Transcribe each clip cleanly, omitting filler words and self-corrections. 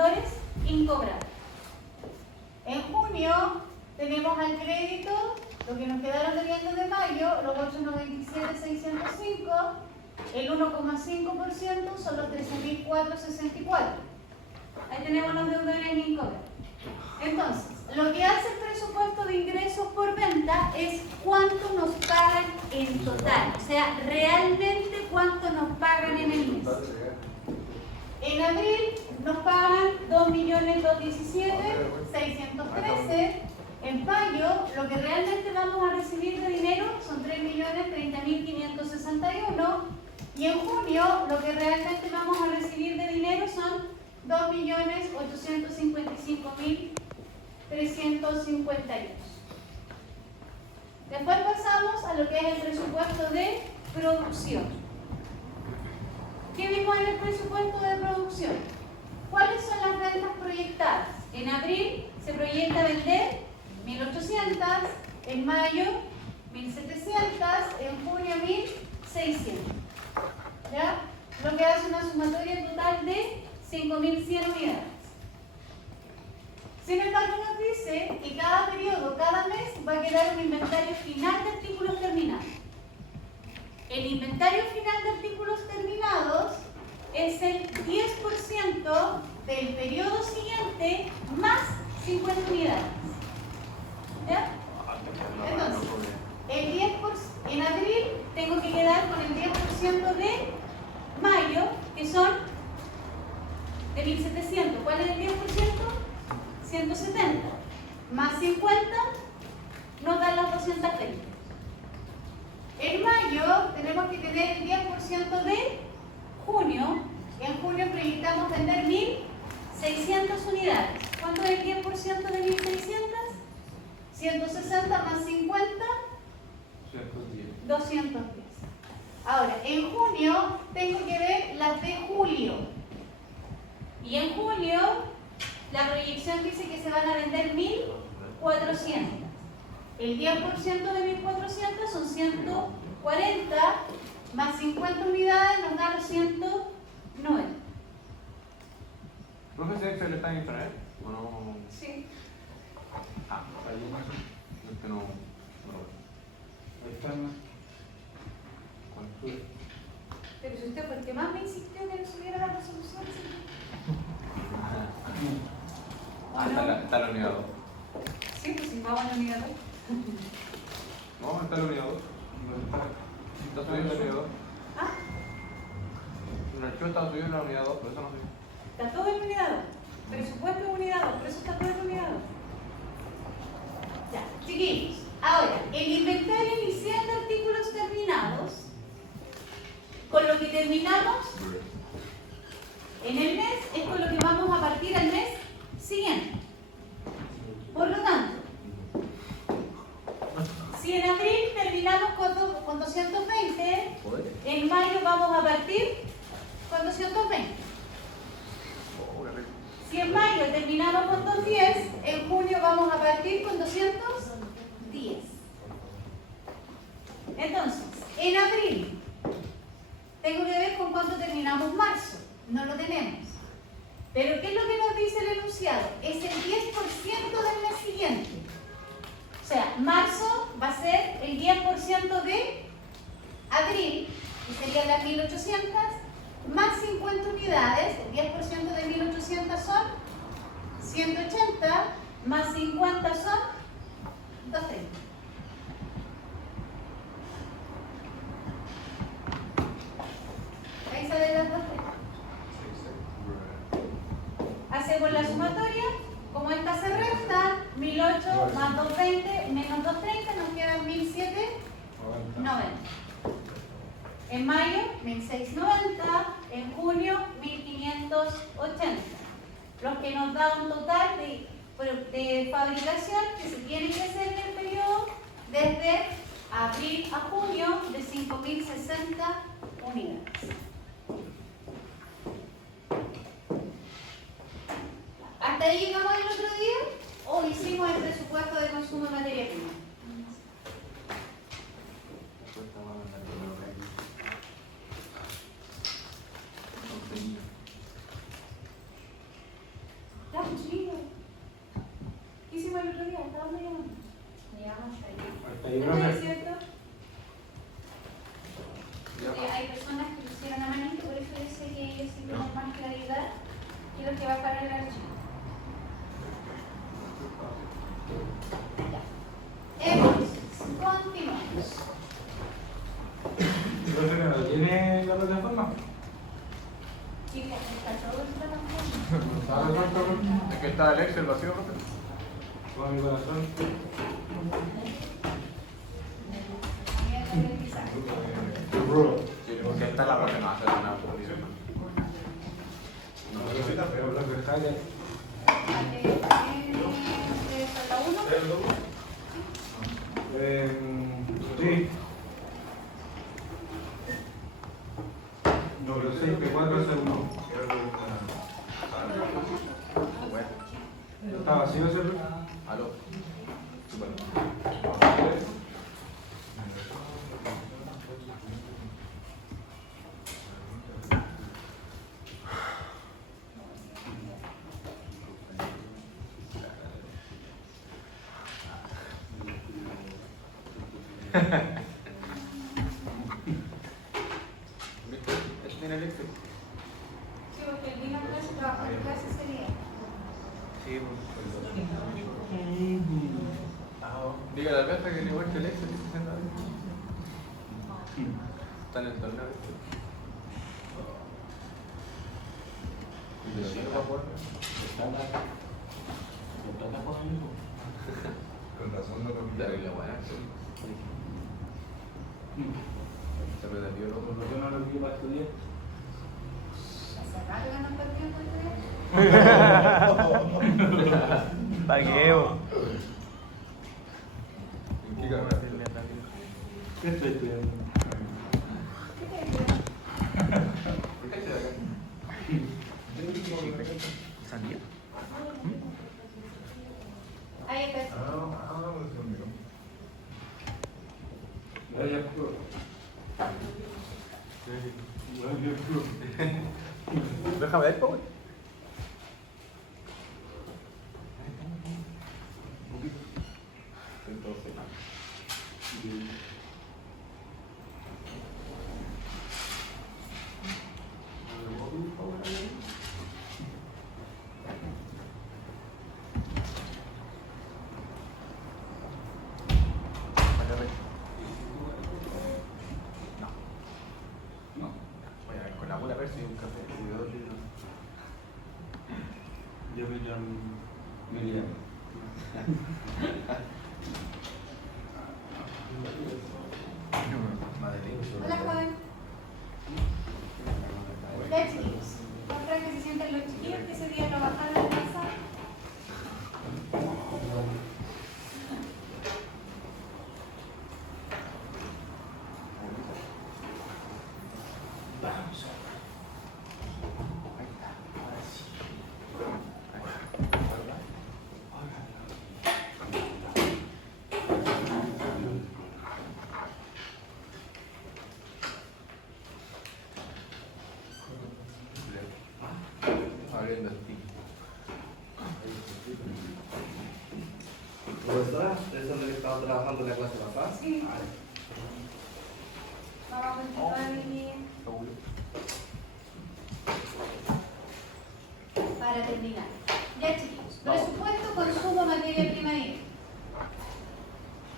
proveedores incobrables. En junio tenemos al crédito, lo que nos quedaron debiendo de mayo, los 897.605, el 1,5% son los 13.464. Ahí tenemos los deudores incobrables. Entonces, lo que hace el presupuesto de ingresos por venta es cuánto nos pagan en total, o sea, realmente cuánto nos pagan en el mes. En abril nos pagan 2.217.613. En mayo, lo que realmente vamos a recibir de dinero son 3.030.561. Y en junio, lo que realmente vamos a recibir de dinero son 2.855.352. Después pasamos a lo que es el presupuesto de producción. ¿Qué vimos en el presupuesto de producción? ¿Cuáles son las ventas proyectadas? En abril se proyecta vender 1.800, en mayo 1.700, en junio 1.600. ¿Ya? Lo que hace una sumatoria total de 5.100 unidades. Sin embargo, nos dice que cada periodo, cada mes, va a quedar un inventario final de artículos terminados. El inventario final de artículos terminados es el 10% del periodo siguiente más 50 unidades. ¿Ya? Entonces, el 10%, en abril tengo que quedar con el 10% de mayo, que son de 1.700. ¿Cuál es el 10%? 170. Más 50 nos dan los 230. En mayo tenemos que tener el 10% de junio. En junio proyectamos vender 1.600 unidades. ¿Cuánto es el 10% de 1.600? 160 más 50, 210. Ahora, en junio tengo que ver las de julio. Y en julio la proyección dice que se van a vender 1.400. El 10% de 1.400 son 140, más 50 unidades nos da los 109. ¿Profe, ese Excel está en internet? ¿O no? Sí. Ah, ahí es que no lo veo. Ahí está, ¿no? Cuando sube. Pero si usted fue el que más me insistió que le subiera la resolución, ¿sí? Ah, está la unidad 2. Sí, pues si vamos a la unidad 2. No, está la unidad 2. Está subiendo la unidad 2. Ah, En el archivo está subido en la unidad 2, pero eso no sé. está todo en unidad 2. Presupuesto en unidad 2, por eso está todo en unidad 2. Ya, chiquillos. Ahora, el inventario inicial de artículos terminados, con lo que terminamos en el mes, es con lo que vamos a partir al mes siguiente. Por lo tanto, si en abril terminamos con 220, en mayo vamos a partir con 220. Si en mayo terminamos con 210, en junio vamos a partir con 210. Entonces, en abril, tengo que ver con cuánto terminamos marzo. No lo tenemos. Pero ¿qué es lo que nos dice el enunciado? Es el 10% del mes siguiente. O sea, marzo va a ser el 10% de abril, que serían las 1.800, más 50 unidades. El 10% de 1.800 son 180, más 50 son 230. Ahí salen las 230. Hacemos la sumatoria, como esta se resta, 1.008 más 220 menos 230 nos quedan 1.790. En mayo 1.690, en junio 1.580. Los que nos da un total de fabricación que se tiene que hacer en el periodo desde abril a junio de 5.060 unidades. ¿Hasta ahí llegamos el otro día? ¿O hicimos el presupuesto de consumo de materia prima? otro día, estábamos llamando. Llegamos ahí. Hasta ahí, ¿No profe. es cierto? Porque hay personas que lo hicieron a manito, por eso dice que ellos sí tienen más claridad que lo que va para el archivo. Ya. Entonces, continuamos. Profe, ¿no tiene la plataforma? Chicas, está todo el trabajo. ¿Sabe cuánto? Es que está el Excel vacío, profe. Con mi corazón. Había que revisar. Sí, porque esta es la parte más hacer una posición. No, pero profe, Javier. ¿La 1? Sí. No, pero 6P4 es el 1. Bueno, ¿Está vacío ese profe? aló. Super. ¿Viste? Este tiene el Excel. Sí, porque el vino clase trabajo en clase sería. Sí, dígale a Alberto que le igual que el Excel que se sienta ahí. Está en el torneo este. Y de cielo para jugar. Con razón no lo Terrible, buena. Se me desvió el Por ojo. lo que no lo vi para estudiar. Hace rato que no partido con Pagueo. ¿En qué carrera? ¿Qué estoy estudiando? ¿Por qué estoy acá? ¿Sandía? Ahí está. pues se olvidó. Gracias, profe. Gracias, profe. Déjame ver, Paul. Entonces. No. Voy a ver con la abuela a ver si hay un café de 2 litros. Yo me llamo Miriam. Madre mía. Hola, joven. Ya, chiquillos. Otra que se sienten los chiquillos que ese día trabajaron en la casa. Abriendo el pico. Profesora, ¿eso es lo que estaba trabajando en la clase pasada? Sí. Vamos a continuar para terminar. Ya, chiquillos. Presupuesto, consumo, materia prima y.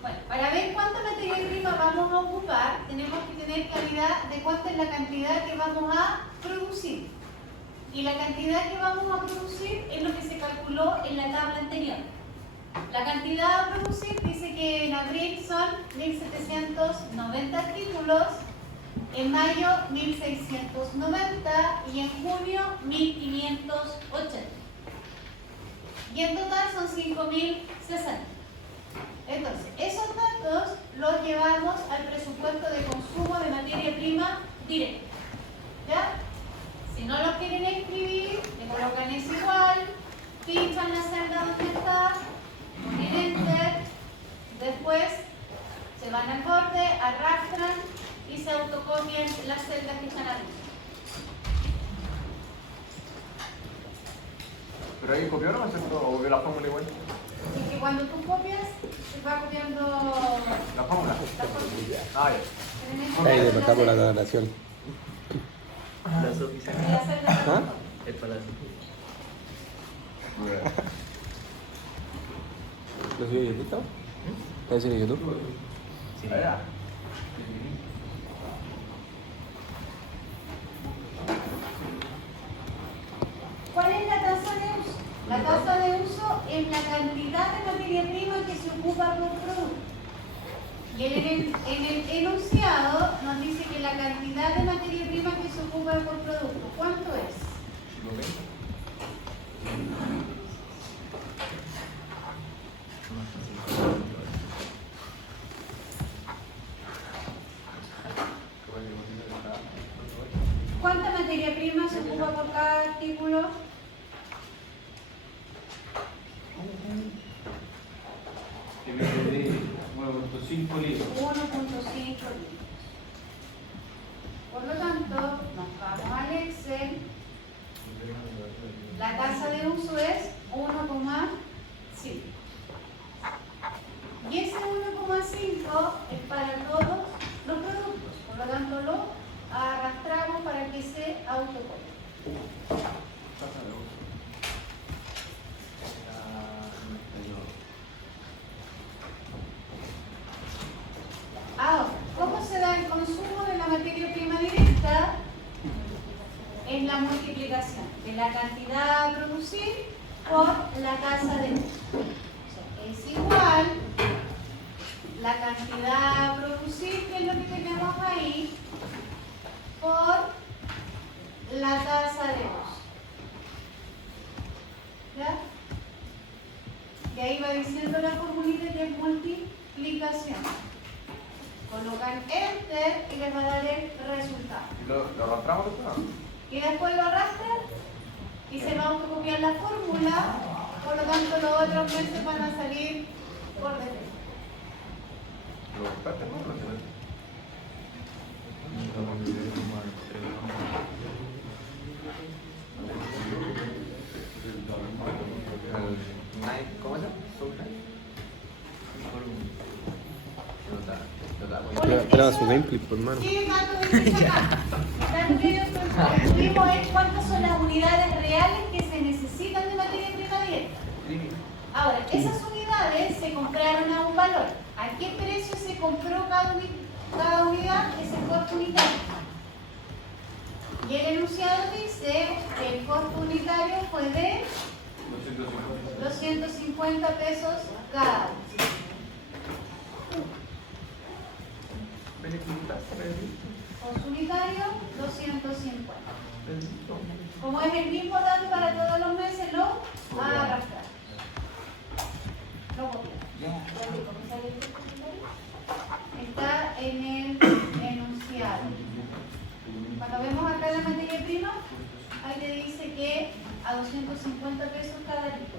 Bueno, para ver cuánta materia prima vamos a ocupar, tenemos que tener claridad de cuánta es la cantidad que vamos a producir. Y la cantidad que vamos a producir es lo que se calculó en la tabla anterior. La cantidad a producir dice que en abril son 1.790 artículos, en mayo 1.690 y en junio 1.580. Y en total son 5.060. Entonces, esos datos los llevamos al presupuesto de consumo de materia prima directa. ¿Ya? Si no los quieren escribir, le colocan eso igual, pinchan la celda donde está, ponen enter, después se van al borde, arrastran y se autocopian las celdas que están arriba. Pero ahí copió, ¿no? ¿O volvió la fórmula igual? Así que cuando tú copias, se va copiando La fórmula. la fórmula. Ah, ya. Pero en este Ahí caso le matamos la celda grabación. La Sofi de saca. la celda de ¿Ah? abajo. Es para la Sofi. ¿Lo subí a YouTube? ¿Está en YouTube? Sí. Allá. ¿Cuál es la tasa de uso? La tasa de uso es la cantidad de materia prima que se ocupa por producto. Y en el enunciado nos dice que la cantidad de materia prima que se ocupa por producto, ¿cuánto es? ¿Cuánta materia prima se ocupa por cada artículo? Que me quedé 1.5 litros. 1.5 litros. Por lo tanto, nos vamos al Excel. La tasa de uso es 1,5. Y ese 1,5 es para todos los productos. Por lo tanto, lo arrastramos para que se autocopie. Ahora, ¿cómo se da el consumo de la materia prima directa? Es la multiplicación de la cantidad a producir por la tasa de uso. O sea, es igual la cantidad a producir, que es lo que tenemos ahí, por la tasa de uso. ¿Ya? Y ahí va diciendo la formulita que es multiplicación. Colocan Enter y les va a dar el resultado. ¿Y lo arrastramos después? Y después lo arrastran y se va a autocopiar la fórmula, por lo tanto los otros meses van a salir por defecto. Lo arrastraste, ¿no? Lo tienes. ¿Cómo se llama? Graba su gameplay, por hermano. ¿Qué dato dice acá? Dato que ellos concluimos es cuántas son las unidades reales que se necesitan de materia prima directa. Ahora, esas unidades se compraron a un valor. ¿A qué precio se compró cada unidad? Es el costo unitario. Y el enunciado dice que el costo unitario fue de 250 pesos cada uno. Costo unitario, 250. Como es el mismo dato para todos los meses, lo arrastramos. Lo copiamos. Está en el enunciado. Cuando vemos acá la materia prima, ahí te dice que a 250 pesos cada litro.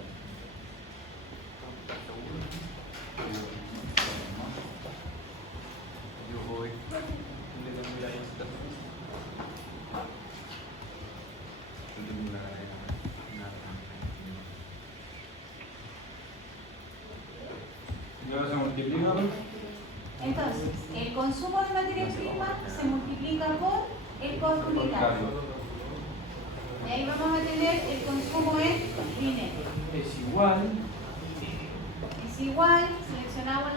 Y ahora se multiplica. Entonces, el consumo de materia prima se multiplica por el costo unitario. Y ahí vamos a tener el consumo en dinero. Es igual. Es igual, seleccionamos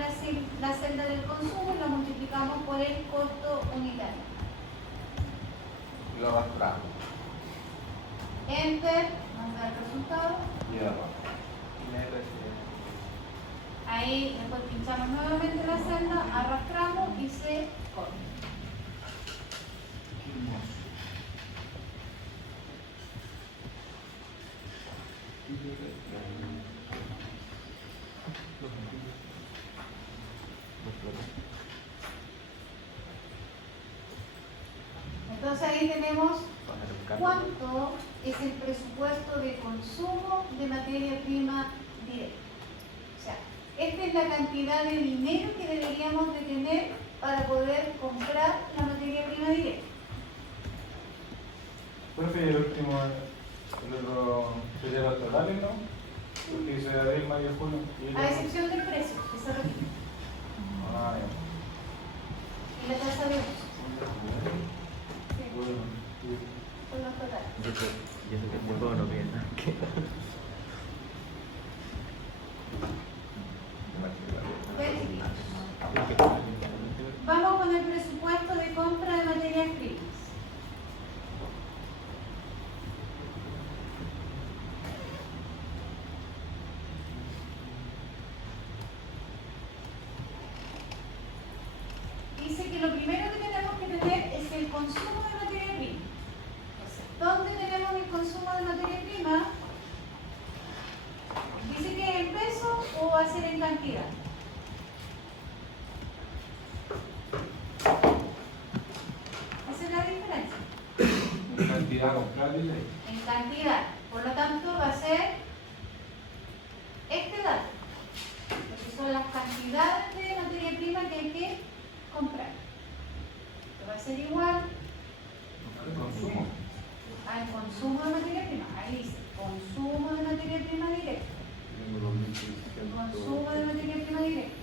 la celda del consumo y lo multiplicamos por el costo unitario. Y lo arrastramos. Enter, nos da el resultado. Y abajo. Ahí después pinchamos nuevamente la celda, arrastramos y se copia. Entonces ahí tenemos cuánto es el presupuesto de consumo de materia prima directa. O sea, esta es la cantidad de dinero que deberíamos de tener para poder comprar la materia prima directa. Profe, el último, el otro sería los totales, ¿no? Porque dice de abril, mayo, junio. A excepción del precio, que se repite, Ah, ya. y la tasa de uso. Sí, Bueno, son los totales. Y eso que muy bueno, bien. Ven, vamos con el presupuesto de compra de materias primas. Dice que lo primero que tenemos que tener es el consumo de materia prima. Entonces, ¿dónde tenemos el consumo de materia prima? Dice que es en pesos o va a ser en cantidad. Esa es la diferencia. en cantidad comprar, dice. En cantidad. Por lo tanto, va a ser este dato. Porque son las cantidades de materia prima que hay que comprar. Esto va a ser igual El consumo. al consumo de materia prima. Ahí dice, consumo de materia prima directa. Consumo de materia prima directa.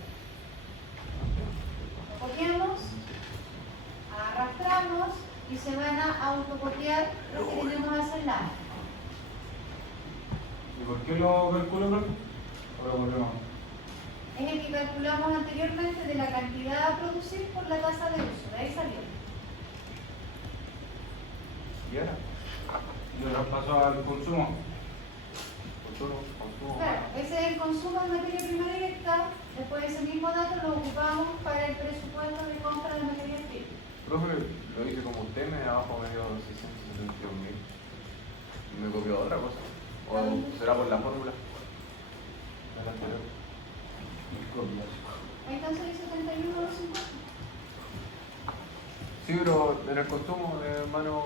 Lo copiamos, arrastramos y se van a autocopiar lo que tenemos a hacer lado. ¿Y por qué lo calculo, profe? ¿O lo volvemos? Es el que calculamos anteriormente de la cantidad a producir por la tasa de uso. De ahí salió. ¿Y ahora? Yo traspaso al consumo. Consumo. Claro, ese es el consumo de materia prima directa. Después ese mismo dato lo ocupamos para el presupuesto de compra de materia prima. Profe, lo hice como usted, me abajo me dio 671.000. ¿Me copió otra cosa? ¿O será por la fórmula? La anterior. Ahí están 671,50. Sí, pero en el consumo de mano.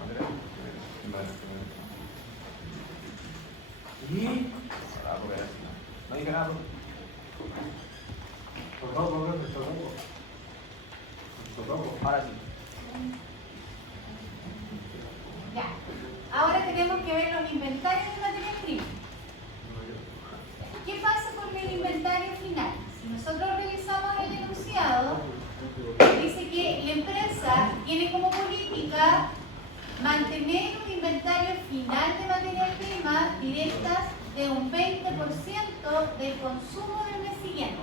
Material. ¿Y? No dije nada, profe. Ahora sí. Ya. Ahora tenemos que ver los inventarios de materia prima. ¿Qué pasa con el inventario final? Si nosotros revisamos el enunciado, dice que la empresa tiene como política mantener un inventario final de materias primas directas de un 20% del consumo del mes siguiente.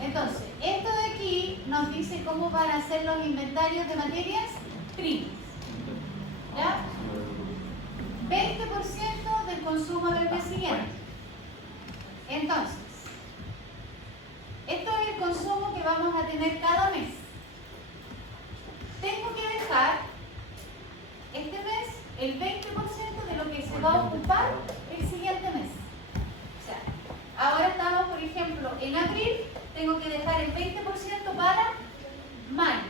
Entonces, esto de aquí nos dice cómo van a ser los inventarios de materias primas. ¿Ya? 20% del consumo del mes siguiente. Entonces, esto es el consumo que vamos a tener cada mes. Tengo que dejar este mes el 20% de lo que se va a ocupar el siguiente mes. O sea, ahora estamos, por ejemplo, en abril, tengo que dejar el 20% para mayo,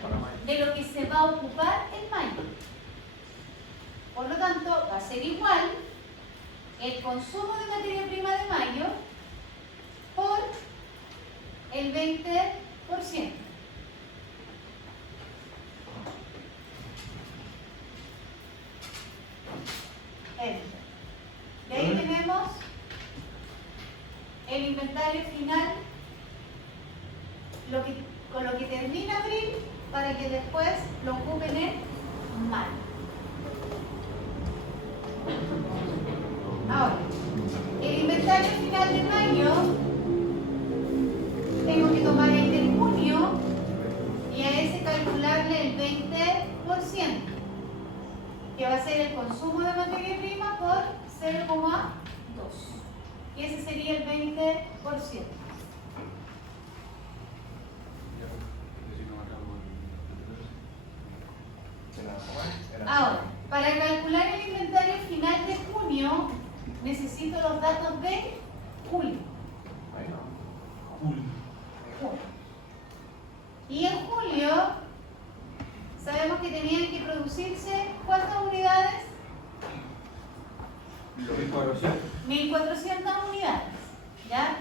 de lo que se va a ocupar en mayo. Por lo tanto, va a ser igual el consumo de materia prima de mayo por el 20%. De ahí tenemos el inventario final, con lo que termina abril, para que después lo ocupen en mayo. Ahora, el inventario final de mayo, tengo que tomar el de junio y a ese calcularle el 20%, que va a ser el consumo de materia prima por 0,2. Y ese sería el 20%. Ahora, para calcular el inventario final de junio, necesito los datos de julio. Ahí no. Julio. Y en julio, sabemos que tenían que producirse ¿cuántas unidades? 1400 unidades. ¿Ya?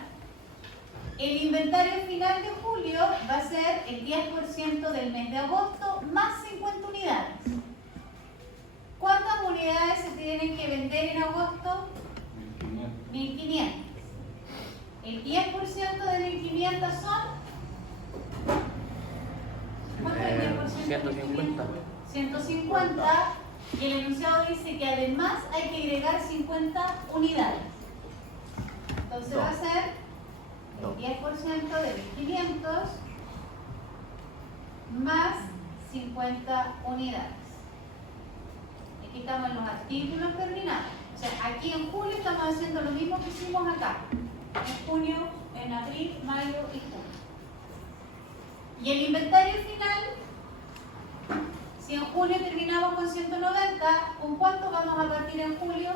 El inventario final de julio va a ser el 10% del mes de agosto más 50 unidades. ¿Cuántas unidades se tienen tienen que vender en agosto 1500. 1500. El 10% de 1500 son. ¿Cuánto es el 10%? 150. 150. Y el enunciado dice que además hay que agregar 50 unidades. Entonces va a ser el 10% de 1500 más 50 unidades. Aquí estamos en los artículos terminados. O sea, aquí en julio estamos haciendo lo mismo que hicimos acá. En junio, en abril, mayo y junio. Y el inventario final, si en junio terminamos con 190, ¿con cuánto vamos a partir en julio?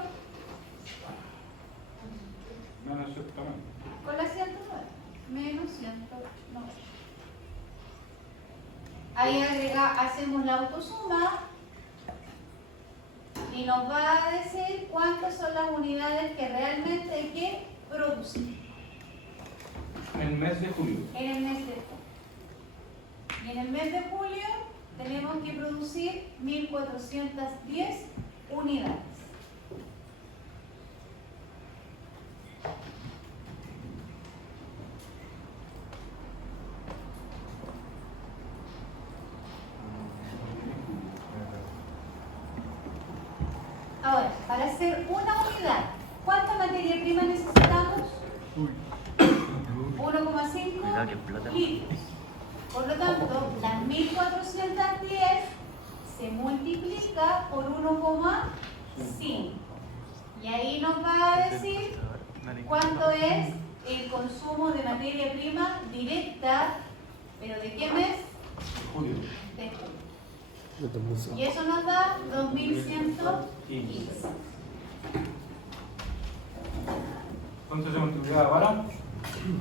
Menos exactamente. Con la 109. Menos 109. Ahí hacemos la autosuma y nos va a decir cuántas son las unidades que realmente hay que producir En el mes de julio. en el mes de julio. Y en el mes de julio tenemos que producir 1410 unidades. Ahora, para hacer una unidad, ¿cuánta materia prima necesitamos? 1,5 Cuidado que explota. litros. Por lo tanto, las 1410 se multiplica por 1,5. Y ahí nos va a decir cuánto es el consumo de materia prima directa, pero ¿de qué mes? Julio. De julio. De 2100. Y eso nos da 2115. ¿Cuánto se multiplica para?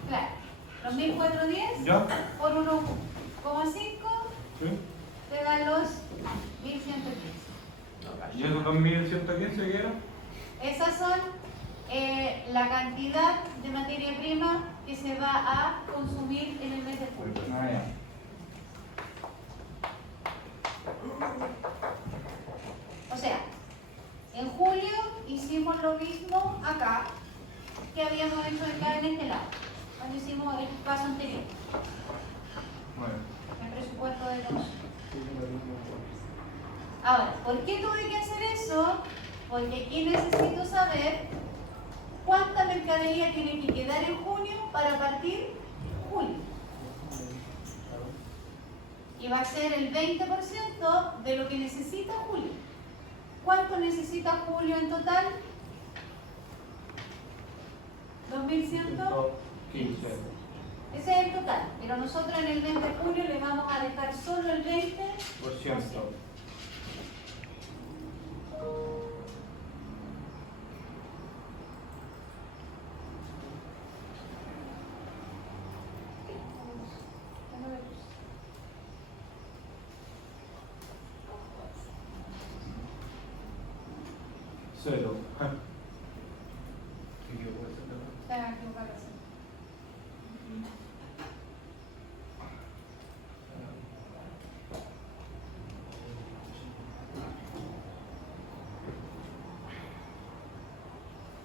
Claro, los 1410 ¿Ya? por 1,5 ¿Sí? te dan los 1115. ¿Y esos 2115 qué era? Esas son la cantidad de materia prima que se va a consumir en el mes de julio. Ah, ya. O sea, en julio hicimos lo mismo acá que habíamos hecho acá en este lado, cuando hicimos el paso anterior, Bueno. el presupuesto de los. Ahora, ¿por qué tuve que hacer eso? Porque aquí necesito saber cuánta mercadería tiene que quedar en junio para partir julio. Y va a ser el 20% de lo que necesita julio. ¿Cuánto necesita julio en total? 2115. Ese es el total, pero nosotros en el mes de julio le vamos a dejar solo el 20%. Por ciento. Cero. Está equivocado, sí.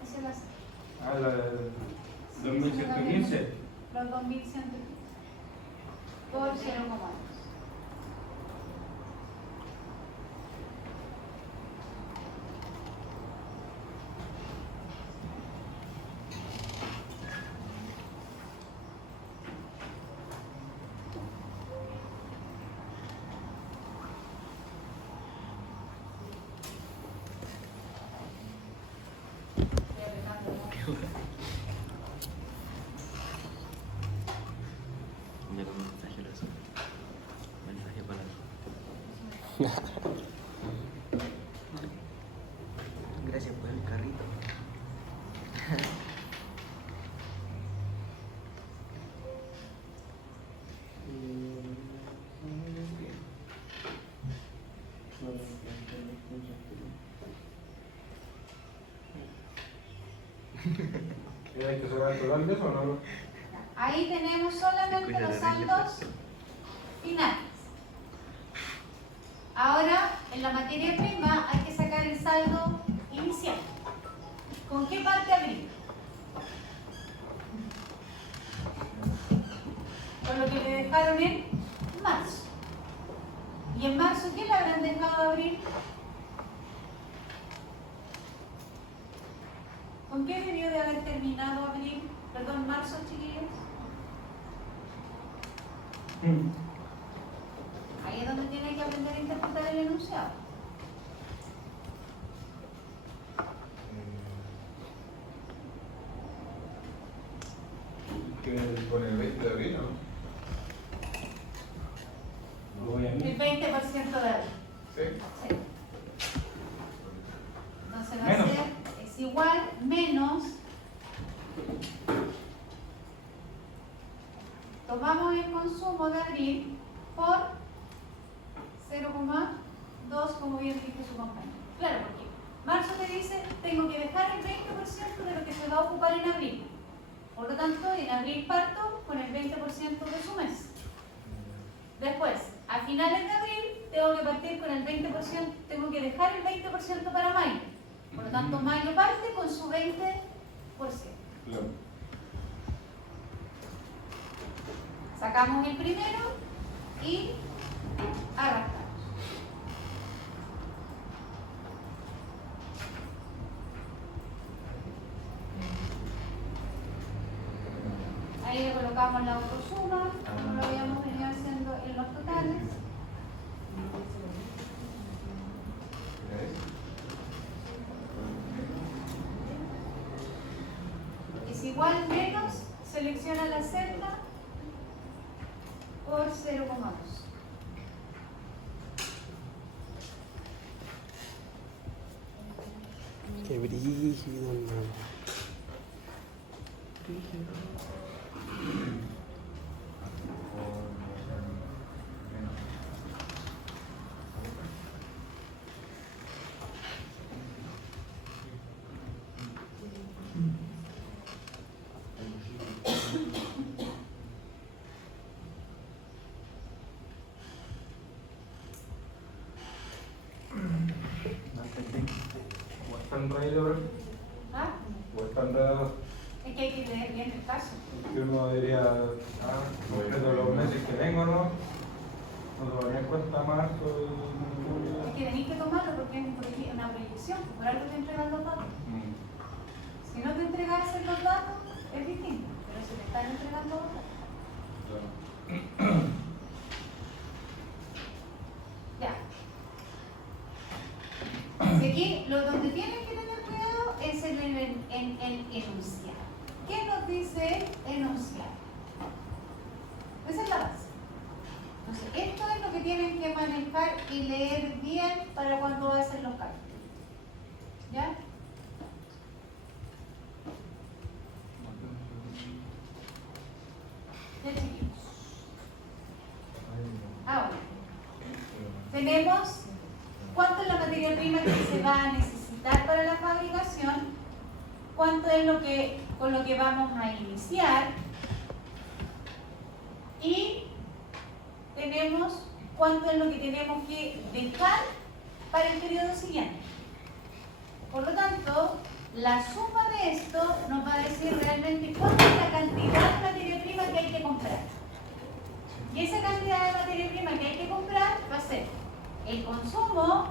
Ese va a ser. Ah, la 2115. Los 2115 por 0,2. Ya con mensaje lo uso. Mensaje para. Gracias por el carrito. ¿Hay que sacar el total de eso o no? Ahí tenemos solamente los saldos finales. Ahora, en la materia prima hay que sacar el saldo inicial. ¿Con qué parte abril? Con lo que le dejaron en marzo. ¿Y en marzo qué le habrán dejado abril? ¿Con qué debió de haber terminado abril? Perdón, marzo, chiquillos. Ahí es donde tienen que aprender a interpretar el enunciado. Con el 20 de abril, ¿no? Lo voy a El 20% de abril. Sí. Sí. Entonces va Menos. a ser, es igual, menos. Tomamos el consumo de abril por 0,2, como bien dijo su compañero. Claro, porque marzo te dice, tengo que dejar el 20% de lo que se va a ocupar en abril. Por lo tanto, en abril parto con el 20% de su mes. Después, a finales de abril, tengo que partir con el 20%, tengo que dejar el 20% para mayo. Por lo tanto, mayo parte con su 20%. Claro. Sacamos el primero y arrastramos. Ahí le colocamos la autosuma, como lo habíamos venido haciendo en los totales. Es igual menos, selecciona la celda por 0,2. Qué brígido, hermano. ¿O está enredado? ¿Ah? ¿O está enredado? Es que hay que leer bien el caso. Que uno diría, concreto los meses que tengo, ¿no? No tomaría en cuenta marzo y julio. Es que tenéis que tomarlo porque es una proyección, por algo te entregan los datos. Si no te entregasen los datos, es distinto, pero si te están entregando los datos. Ya. Así aquí, donde tienen que tener cuidado es en el enunciado. ¿Qué nos dice enunciado? Esa es la base. Entonces, esto es lo que tienen que manejar y leer bien para cuando hacen los cálculos. ¿Ya? Ya, chiquillos. Ahora, tenemos cuánto es la materia prima que se va a necesitar para la fabricación, cuánto es con lo que vamos a iniciar y tenemos cuánto es lo que tenemos que dejar para el periodo siguiente. Por lo tanto, la suma de esto nos va a decir realmente cuánto es la cantidad de materia prima que hay que comprar. Y esa cantidad de materia prima que hay que comprar va a ser el consumo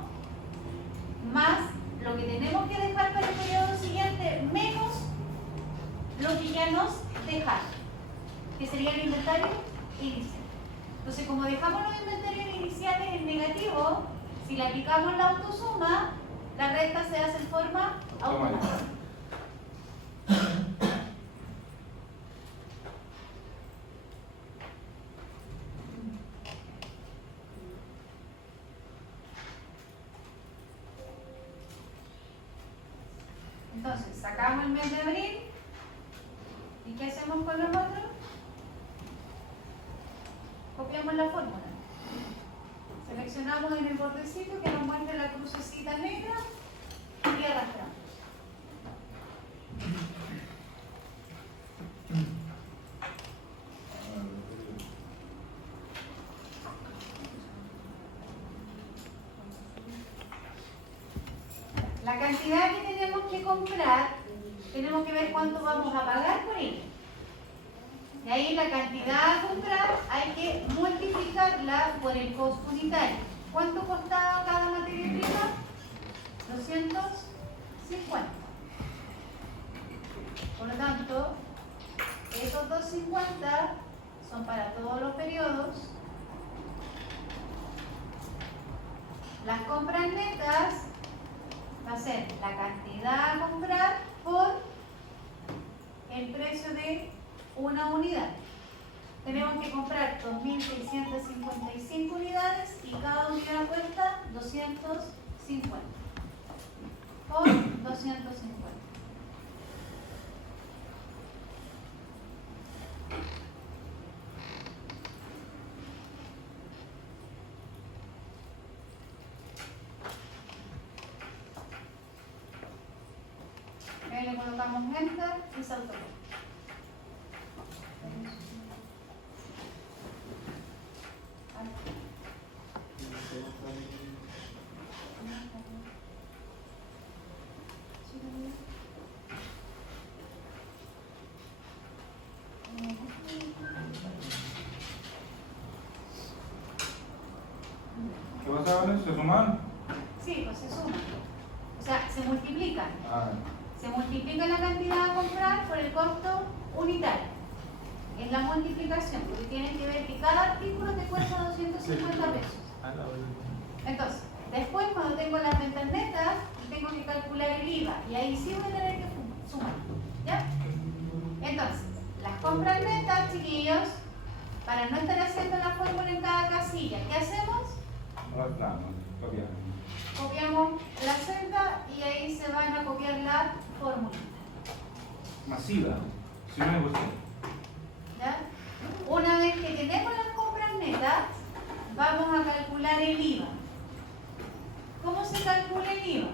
más lo que tenemos que dejar para el periodo siguiente menos lo que ya nos dejaron, que sería el inventario inicial. Entonces, como dejamos los inventarios iniciales en negativo, si le aplicamos la autosuma, la resta se hace en forma automática. Entonces, sacamos el mes de abril. ¿Y qué hacemos con los otros? Copiamos la fórmula. Seleccionamos en el bordecito que nos muestre la crucecita negra y arrastramos. La cantidad que tenemos que comprar tenemos que ver cuánto vamos a pagar por ella. Y ahí la cantidad a comprar hay que multiplicarla por el costo unitario. ¿Cuánto costaba cada materia prima? 250. Por lo tanto, esos 250 son para todos los periodos. Las compras netas va a ser la cantidad a comprar por el precio de una unidad. Tenemos que comprar 2.655 unidades y cada unidad cuesta 250. Por 250. Ahí le colocamos enter y se autocorta. ¿Qué pasa con eso? ¿Se suman? Sí, pues se suman. O sea, se multiplican. Ah, Se multiplica la cantidad a comprar por el costo unitario. Es la multiplicación, porque tienen que ver que cada artículo te cuesta 250 pesos. Entonces, después cuando tengo las ventas netas, tengo que calcular el IVA y ahí sí voy a tener que sumar. ¿Ya? Entonces, las compras netas, chiquillos, para no estar haciendo la fórmula en cada casilla, ¿qué hacemos? arrastramos, copiamos. Copiamos la celda y ahí se van a copiar la fórmula. Masiva, 19%. ¿Ya? Una vez que tenemos las compras netas, vamos a calcular el IVA. ¿Cómo se calcula el IVA?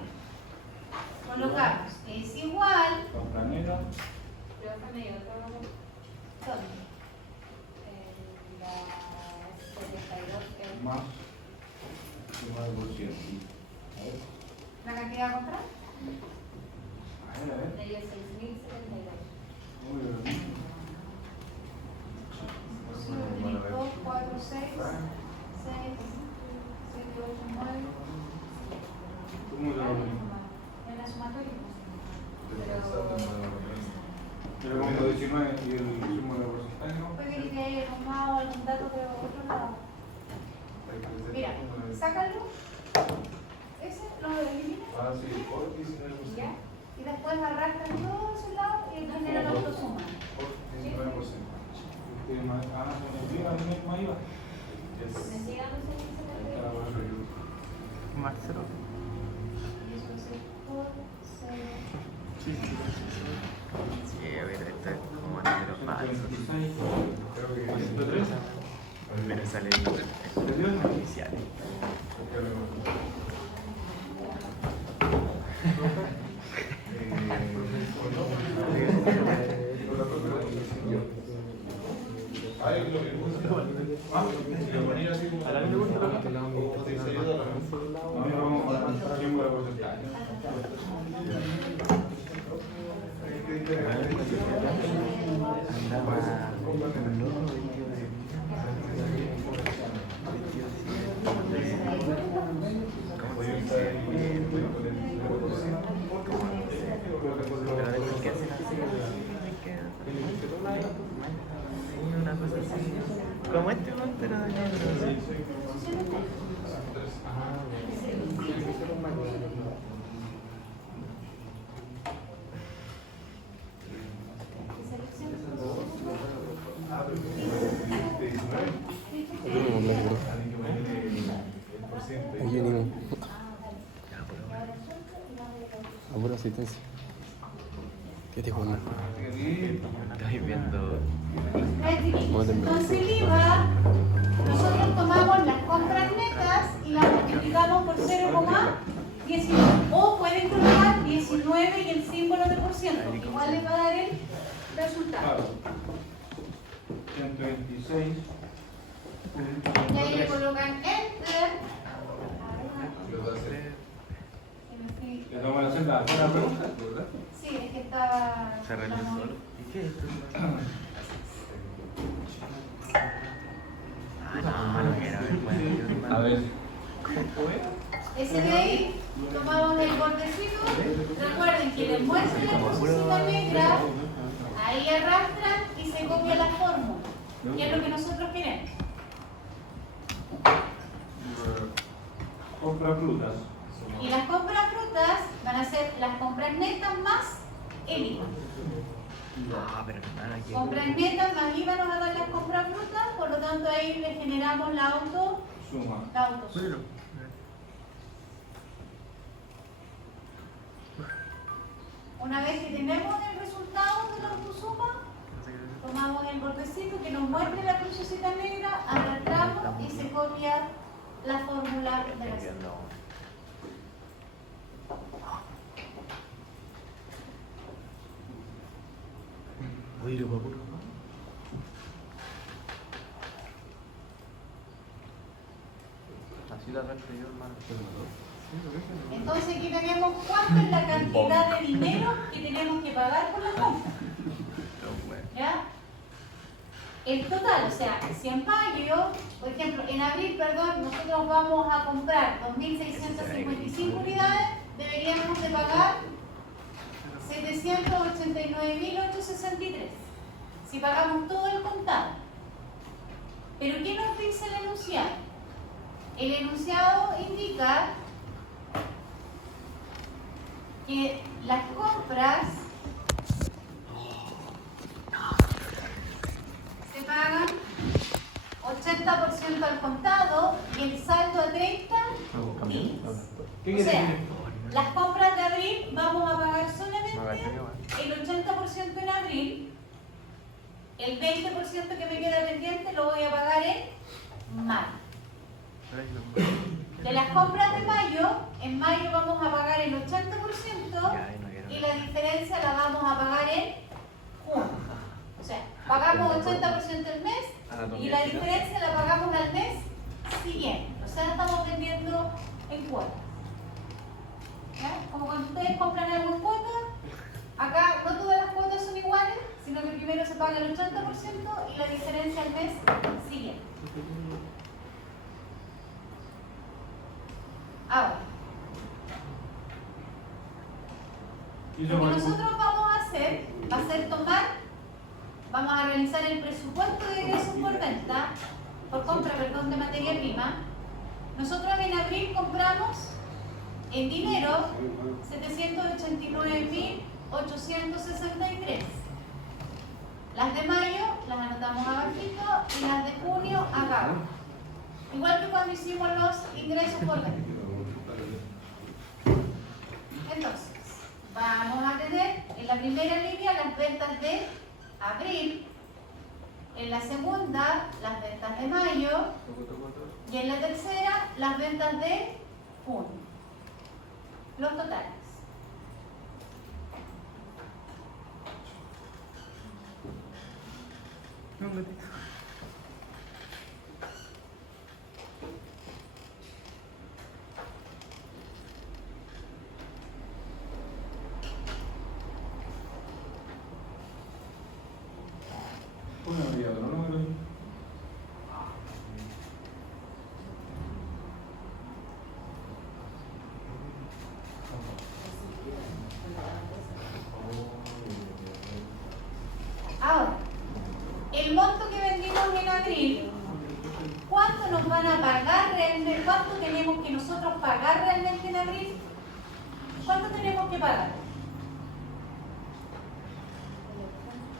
Colocamos, es igual. Compra neta. ¿Dónde? Más 19%. A ver. ¿La cantidad a comprar? A ver. Muy bien. 2, 4, 6, 6, 7, 8, 9. ¿Cómo lo ves? En la sumatoria. Pero como 19 y el sumo de porcentaje, ¿no? Puede que te haya tomado algún dato de otro lado. Mira, sácalo. Ese lo eliminas. Ah, sí, por 19%. Ya. Y después arrastras todo ese lado y genera la autosuma. Por 19%. Ah, más IVA. Marcelo. Y eso es por 0. Sí, a ver, esto es como número falso. 26. Creo que Pero sale el inicial. Ay, lo que me gusta. Ah, si lo ponía así como. A la que le gusta lo que $16. a mí no vamos a contar tiempo de porcentaje. Una cosa así. Como este, ¿no? Pero de negro. Aquí venimos. A pura asistencia. ¿Qué te cuento? Estoy viendo. Entonces el IVA, nosotros tomamos las compras netas y las multiplicamos por 0,19. O pueden colocar 19 y el símbolo de por ciento, igual les va a dar el resultado. 126. Y ahí le colocan Enter. Le tomo la celda. ¿Alguna pregunta? Sí, es que está Se arregló solo. ¿Y qué es esto? Ah, no, no quiero ver, bueno. A ver. Ese de ahí, tomamos el bordecito. Recuerden que le muestran la crucecita negra, ahí arrastran y se copia la fórmula, que es lo que nosotros queremos. Compra frutas. Y las compras frutas van a ser las compras netas más el IVA. Ah, pero hermano, aquí. Compras netas más IVA nos va a dar las compras frutas, por lo tanto ahí le generamos la Suma. autosuma. Una vez que tenemos el resultado de la autosuma, tomamos el bordecito que nos muestre la crucecita negra, arrastramos y se copia la fórmula de la suma. Oye, lo papuro. Así la arrastro yo, hermano. Entonces aquí tenemos cuánto es la cantidad de dinero que tenemos que pagar por la compra. ¿Ya? El total, o sea, si en mayo, por ejemplo, en abril, perdón, nosotros vamos a comprar 2.655 unidades, deberíamos de pagar 789.863. Si pagamos todo el contado. Pero ¿qué nos dice el enunciado? El enunciado indica que las compras se pagan 80% al contado y el saldo a 30 días. O sea, las compras de abril vamos a pagar solamente el 80% en abril, el 20% que me queda pendiente lo voy a pagar en mayo. De las compras de mayo, en mayo vamos a pagar el 80% y la diferencia la vamos a pagar en junio. O sea, pagamos 80% el mes y la diferencia la pagamos al mes siguiente. O sea, estamos vendiendo en cuotas. ¿Ya? Como cuando ustedes compran algo en cuotas, acá no todas las cuotas son iguales, sino que primero se paga el 80% y la diferencia al mes siguiente. Ahora, lo que nosotros vamos a hacer va a ser vamos a realizar el presupuesto de ingresos por compra de materia prima. Nosotros en abril compramos en dinero 789.863. Las de mayo las anotamos abajito y las de junio acá. Igual que cuando hicimos los ingresos por venta. Entonces, vamos a tener en la primera línea las ventas de abril, en la segunda las ventas de mayo y en la tercera las ventas de junio. Los totales. Una brilla de los números. Ahora, el monto que vendimos en abril, ¿cuánto nos van a pagar realmente? ¿Cuánto tenemos que nosotros pagar realmente en abril? ¿Cuánto tenemos que pagar?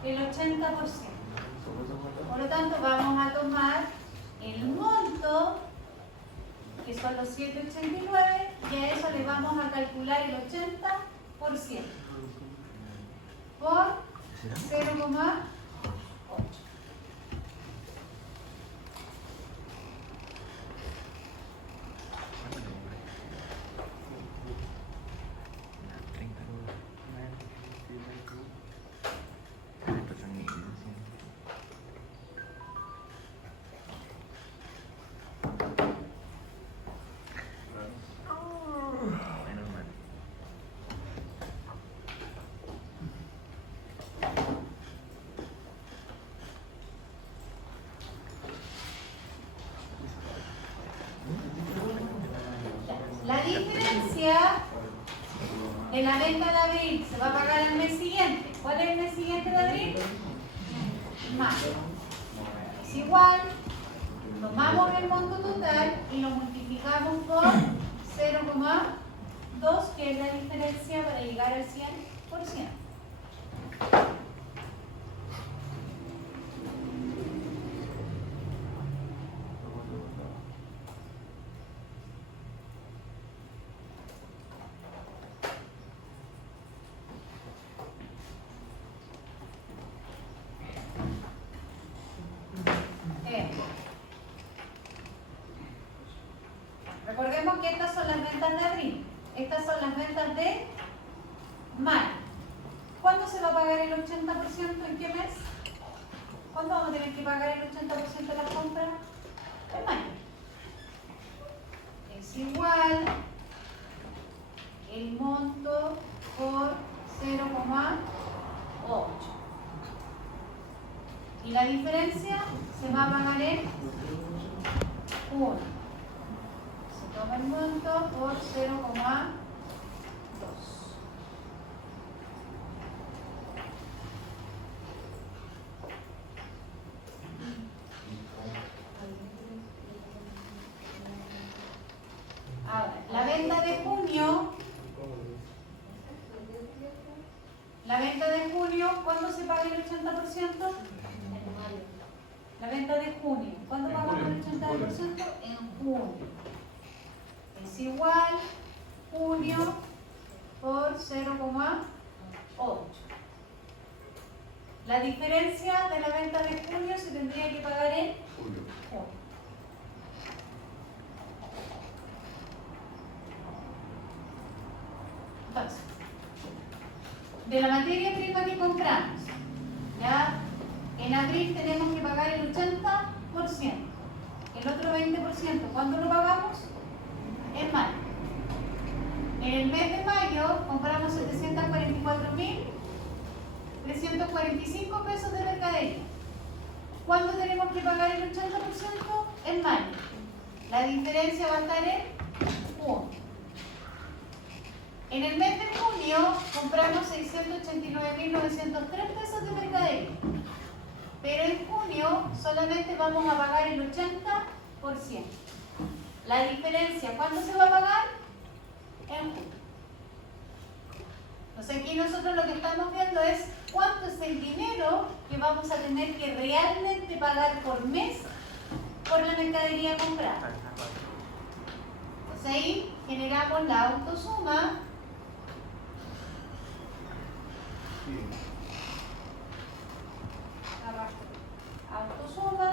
El 80%. Por lo tanto, vamos a tomar el monto, que son los 789, y a eso le vamos a calcular el 80% por 0,8. de la venta de abril se va a pagar al mes siguiente. ¿Cuál es el mes siguiente de abril? Mayo. Es igual, tomamos el monto total y lo multiplicamos por 0,2, que es la diferencia para llegar al 100%. Recordemos que estas son las ventas de abril. Estas son las ventas de mayo. ¿Cuándo se va a pagar el 80%? ¿En qué mes? ¿Cuándo vamos a tener que pagar el 80% de las compras? En mayo. Es igual el monto por 0,8. Y la diferencia se va a pagar en 1. Toma el monto por 0,2. Ahora, la venta de junio. La venta de junio, ¿cuándo se paga el 80%? La venta de junio, ¿cuándo pagamos el 80%? En junio. Es igual junio por 0,8. La diferencia de la venta de junio se tendría que pagar en julio. Entonces, de la materia prima que compramos, ya en abril tenemos que pagar el 80%. El otro 20%, ¿cuándo lo pagamos? En mayo. En el mes de mayo compramos 744.345 pesos de mercadería. ¿Cuándo tenemos que pagar el 80%? En mayo. La diferencia va a estar en 1. En el mes de junio compramos 689.903 pesos de mercadería. Pero en junio solamente vamos a pagar el 80%. La diferencia, ¿cuándo se va a pagar? En junio. Entonces aquí nosotros lo que estamos viendo es cuánto es el dinero que vamos a tener que realmente pagar por mes por la mercadería comprada. Entonces ahí generamos la autosuma. Autosuma.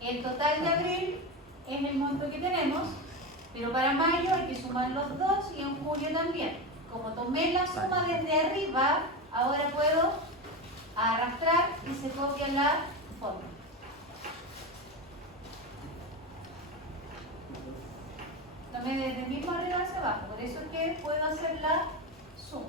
El total de abril es el monto que tenemos, pero para mayo hay que sumar los dos y en julio también. Como tomé la suma desde arriba, ahora puedo arrastrar y se copia la fórmula. Tomé desde el mismo arriba hacia abajo, por eso es que puedo hacer la suma.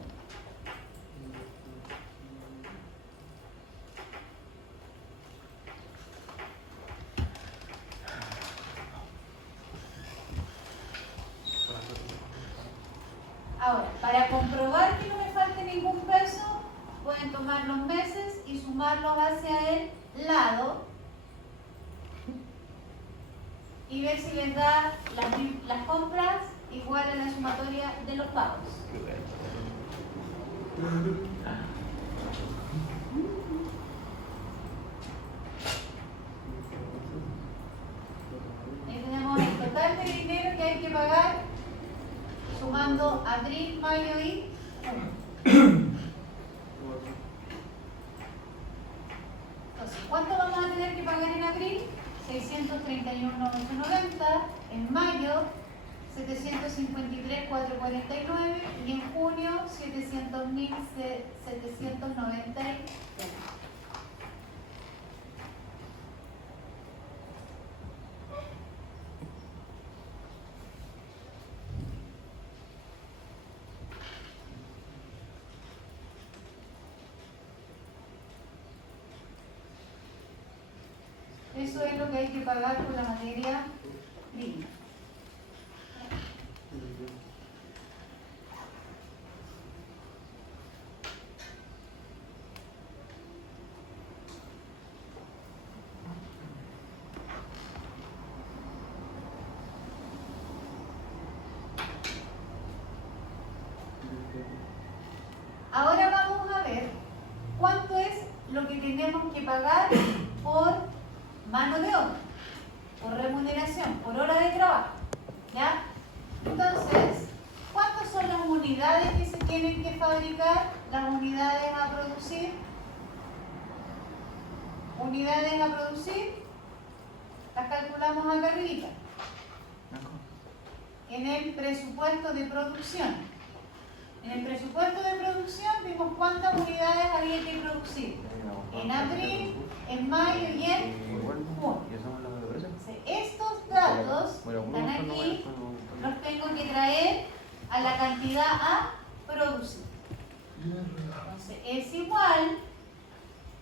Ahora, para comprobar que no me falte ningún peso, pueden tomar los meses y sumarlos hacia el lado y ver si les da las compras igual a la sumatoria de los pagos. Ahí tenemos el total de dinero que hay que pagar sumando abril, mayo y junio. Entonces, ¿cuánto vamos a tener que pagar en abril? 631.990, en mayo 753.449 y en junio 700.790. Eso es lo que hay que pagar por la materia prima. Ahora vamos a ver cuánto es lo que tenemos que pagar por mano de obra, por remuneración, por hora de trabajo. ¿Ya? Entonces, ¿cuántas son las unidades que se tienen que fabricar? Las unidades a producir. Unidades a producir, las calculamos acá arriba. En el presupuesto de producción. En el presupuesto de producción vimos cuántas unidades había que producir. En abril, en mayo y en junio. Entonces, estos datos están aquí, los tengo que traer a la cantidad a producir. Entonces, es igual,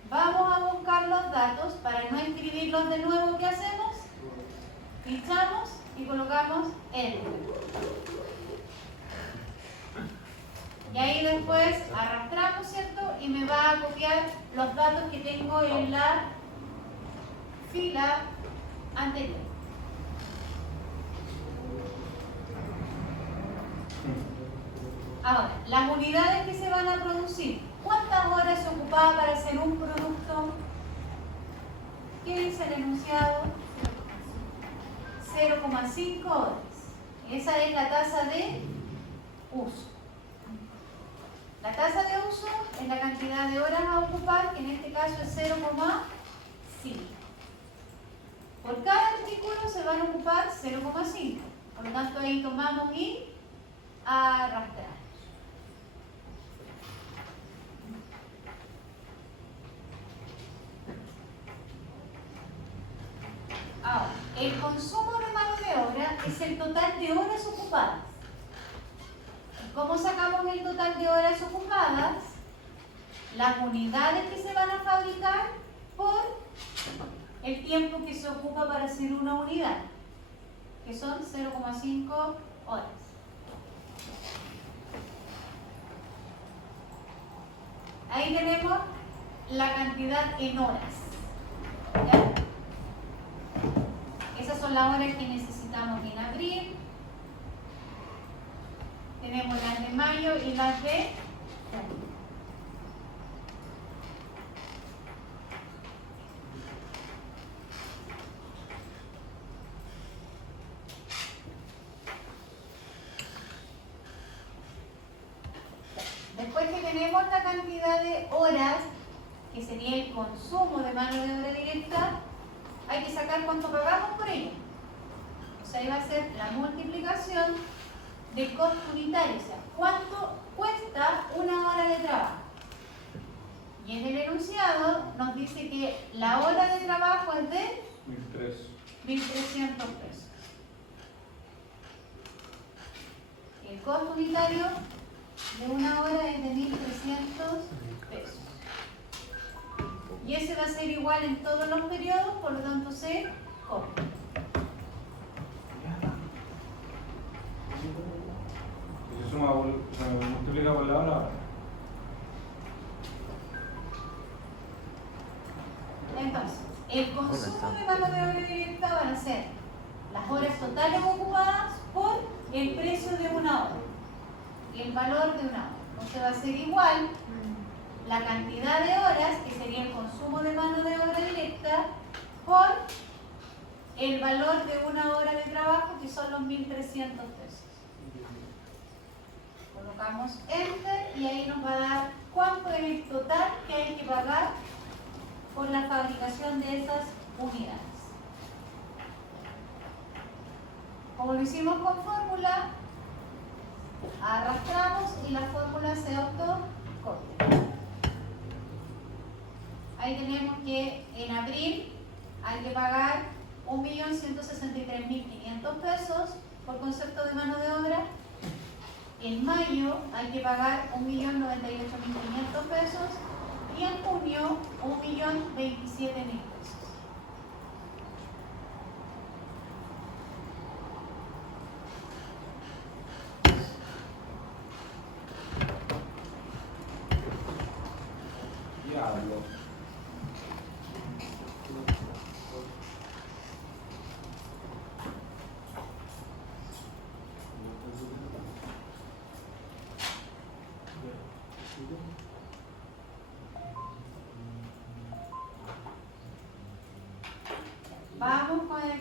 vamos a buscar los datos para no escribirlos de nuevo. ¿Qué hacemos? Fichamos y colocamos Enter. Y ahí después arrastramos, ¿cierto? Y me va a copiar los datos que tengo en la fila anterior. Ahora, las unidades que se van a producir. ¿Cuántas horas se ocupaba para hacer un producto? ¿Qué dice el enunciado? 0,5 horas. Esa es la tasa de uso. La tasa de uso es la cantidad de horas a ocupar, que en este caso es 0,5. Por cada artículo se van a ocupar 0,5. Por lo tanto, ahí tomamos y arrastramos. Ahora, el consumo de mano de obra es el total de horas ocupadas. ¿Cómo sacamos el total de horas ocupadas? Las unidades que se van a fabricar por el tiempo que se ocupa para hacer una unidad, que son 0,5 horas. Ahí tenemos la cantidad en horas. ¿Ya? Esas son las horas que necesitamos en abril. Tenemos las de mayo y las de junio. Después que tenemos la cantidad de horas, que sería el consumo de mano de obra directa, hay que sacar cuánto pagamos por ello. O sea, ahí va a ser la multiplicación de costo unitario, o sea, cuánto cuesta una hora de trabajo. Y en el enunciado nos dice que la hora de trabajo es de 1.300 pesos. El costo unitario de una hora es de 1.300 pesos. Y ese va a ser igual en todos los periodos, por lo tanto se copia. Se suma, se multiplica por la hora. Entonces, el consumo de mano de obra directa van a ser las horas totales ocupadas por el precio de una hora, el valor de una hora. Entonces va a ser igual la cantidad de horas, que sería el consumo de mano de obra directa, por el valor de una hora de trabajo, que son los 1.300 pesos. Colocamos Enter y ahí nos va a dar cuánto es el total que hay que pagar por la fabricación de esas unidades. Como lo hicimos con fórmula, arrastramos y la fórmula se autocopia. Ahí tenemos que en abril hay que pagar 1.163.500 pesos por concepto de mano de obra. En mayo hay que pagar 1.098.500 pesos y en junio 1.027.000 pesos. Diablo.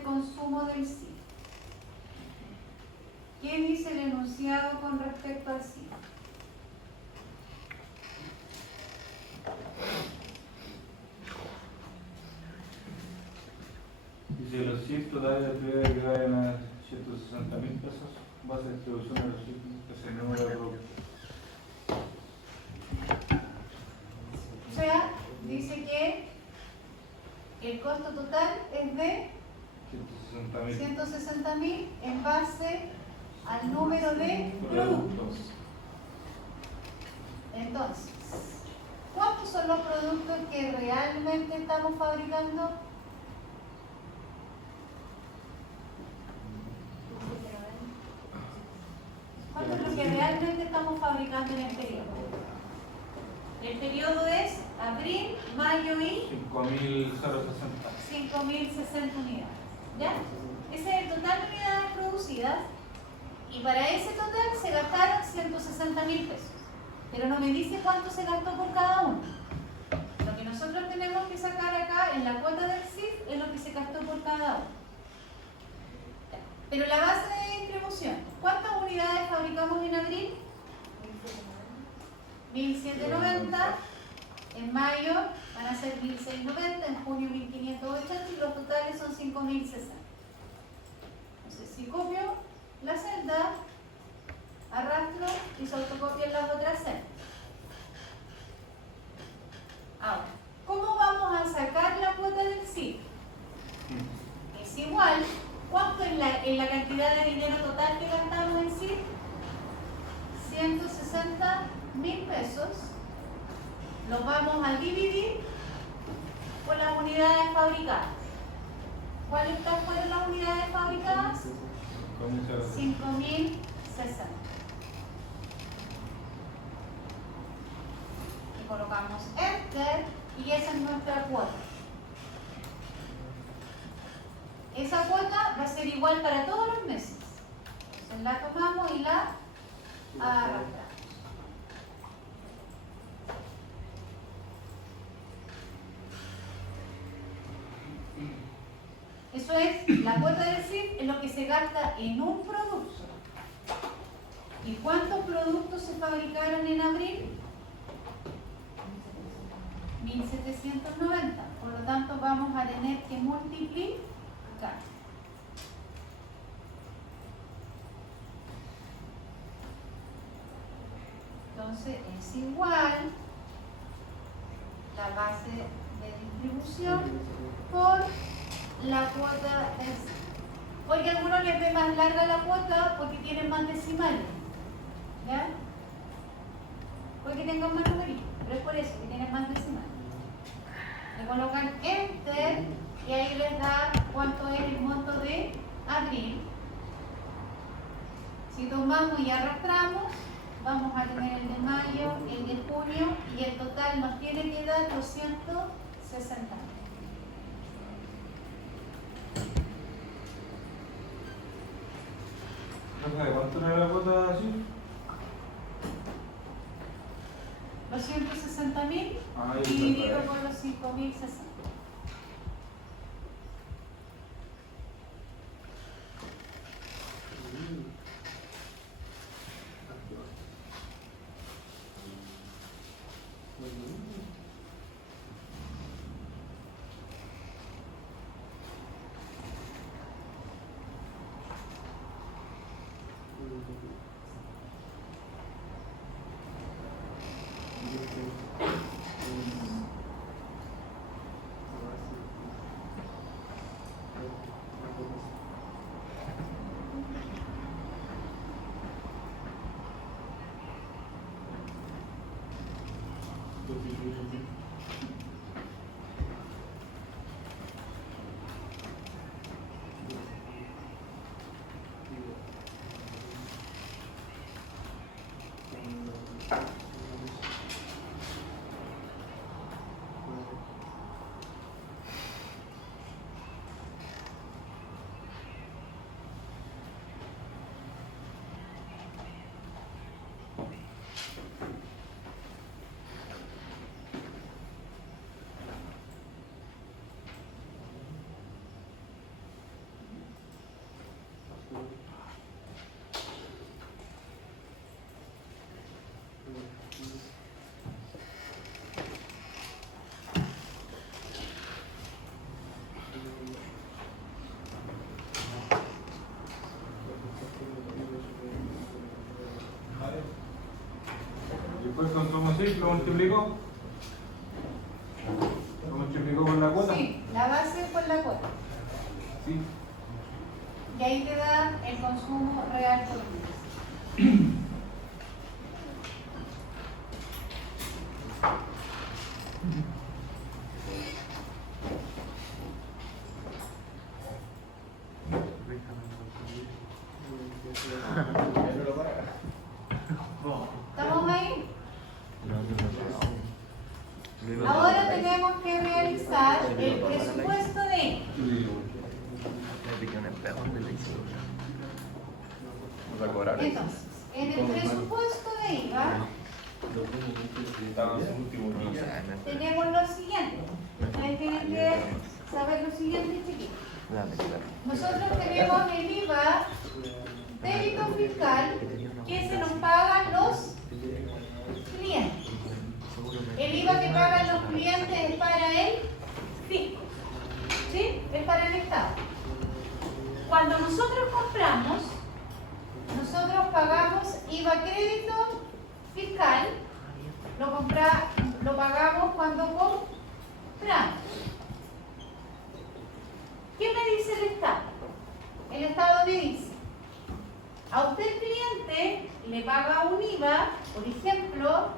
consumo del CIF. ¿Qué dice el enunciado con respecto al CIF? Dice los CIF totales de actividad que vayan a 160.000 pesos, base de distribución de los CIF, que es el número de productos. O sea, dice que el costo total es de 160.000. 160.000 en base al número de productos. Entonces, ¿cuántos son los productos que realmente estamos fabricando? ¿Cuánto es lo que realmente estamos fabricando en el periodo? El periodo es abril, mayo y 5.060. 5.060 unidades. ¿Ya? Ese es el total de unidades producidas y para ese total se gastaron 160.000 pesos. Pero no me dice cuánto se gastó por cada uno. Lo que nosotros tenemos que sacar acá en la cuota del CIF es lo que se gastó por cada uno. Pero la base de distribución, ¿cuántas unidades fabricamos en abril? 1.790, en mayo van a ser 1.690, en junio 1.580 y los totales son 5.060. Entonces, si copio la celda, arrastro y se autocopian las otras celdas. Ahora, ¿cómo vamos a sacar la cuota del CIF? Es igual, ¿cuánto es la cantidad de dinero total que gastamos en CIF? 160.000 pesos. Los vamos a dividir por las unidades fabricadas. ¿Cuáles fueron las unidades fabricadas? 5.060. Y colocamos Enter y esa es nuestra cuota. Esa cuota va a ser igual para todos los meses. Entonces la tomamos y la arrastramos. Eso es, la cuota del CIF es lo que se gasta en un producto. ¿Y cuántos productos se fabricaron en abril? 1.790. Por lo tanto, vamos a tener que multiplicar. Entonces, es igual la base de distribución por la cuota es. Porque a algunos les ve más larga la cuota porque tienen más decimales. ¿Ya? Puede que tengan más numeritos, pero es por eso que tienen más decimales. Le colocan Enter y ahí les da cuánto es el monto de abril. Si tomamos y arrastramos, vamos a tener el de mayo, el de junio y el total nos tiene que dar 260. ¿De cuánto era la cuota así? 260.000 Ah, dividido por los 5.060. sí, lo multiplicó. Lo multiplicó con la cuota. Sí, la base con la cuota. Sí. Y ahí te da el consumo real por mes. ¿Estamos ahí? Ahora tenemos que realizar el presupuesto de Vamos a cobrar. entonces, en el presupuesto de IVA Estaban en su último día. tenemos lo siguiente. Ustedes tienen que saber lo siguiente, chiquitos. Nosotros tenemos el IVA débito fiscal que se nos pagan los clientes. El IVA que pagan los clientes es para el fisco, ¿sí? Es para el Estado. Cuando nosotros compramos, nosotros pagamos IVA crédito fiscal, lo pagamos cuando compramos. ¿Qué me dice el Estado? El Estado me dice, a usted el cliente le paga un IVA, por ejemplo,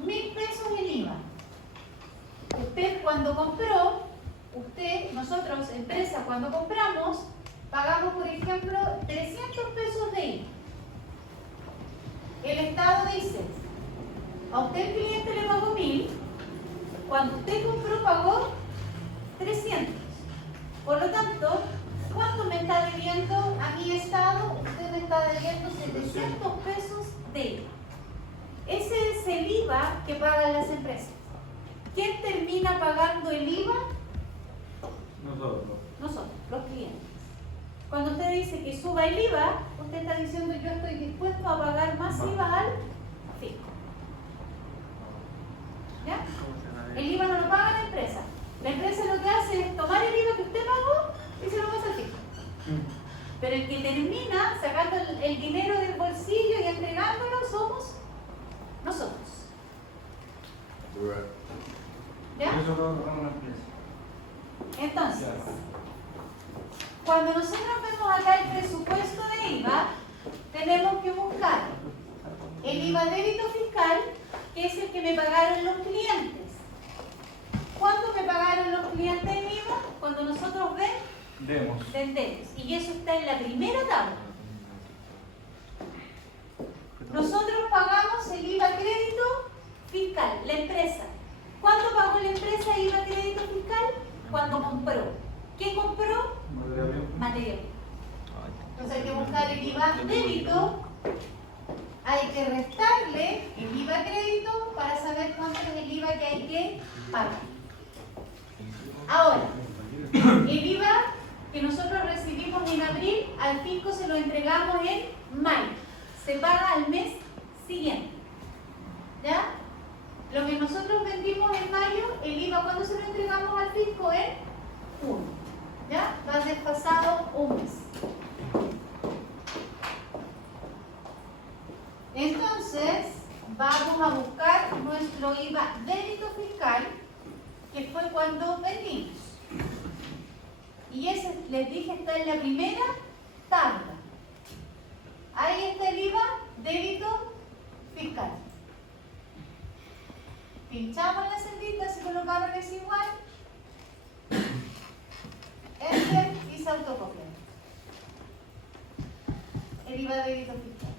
1.000 pesos en IVA. Usted cuando compró, nosotros, empresa, cuando compramos, pagamos, por ejemplo, 300 pesos de IVA. El Estado dice, a usted el cliente le pagó 1.000, cuando usted compró pagó 300. Por lo tanto, ¿cuánto me está debiendo a mi Estado? Usted me está debiendo 700 pesos de IVA. Ese es el IVA que pagan las empresas. ¿Quién termina pagando el IVA? Nosotros, los clientes. Cuando usted dice que suba el IVA, usted está diciendo yo estoy dispuesto a pagar más IVA al fisco. ¿Ya? El IVA no lo paga la empresa. La empresa lo que hace es tomar el IVA que usted pagó y se lo pasa al fisco. Pero el que termina sacando el dinero del bolsillo y entregándolo somos nosotros. ¿Ya? Eso lo pagamos la empresa. Entonces, cuando nosotros vemos acá el presupuesto de IVA, tenemos que buscar el IVA débito fiscal, que es el que me pagaron los clientes. ¿Cuánto me pagaron los clientes en IVA? Cuando nosotros vendemos. Y eso está en la primera tabla. Nosotros pagamos el IVA crédito fiscal, la empresa. ¿Cuándo pagó la empresa IVA crédito fiscal? Cuando compró. ¿Qué compró? Material. Entonces hay que buscar el IVA débito, hay que restarle el IVA crédito para saber cuánto es el IVA que hay que pagar. Ahora, el IVA que nosotros recibimos en abril, al fisco se lo entregamos en mayo. Se paga al mes siguiente. ¿Ya? Lo que nosotros vendimos en mayo, el IVA, ¿cuándo se lo entregamos al fisco? En junio. ¿Ya? Va desfasado un mes. Entonces, vamos a buscar nuestro IVA débito fiscal, que fue cuando vendimos. Y ese, les dije, está en la primera tabla. Ahí está el IVA débito fiscal. Pinchamos en la celda, se colocaron es igual. Enter y se autocopia. El IVA débito fiscal.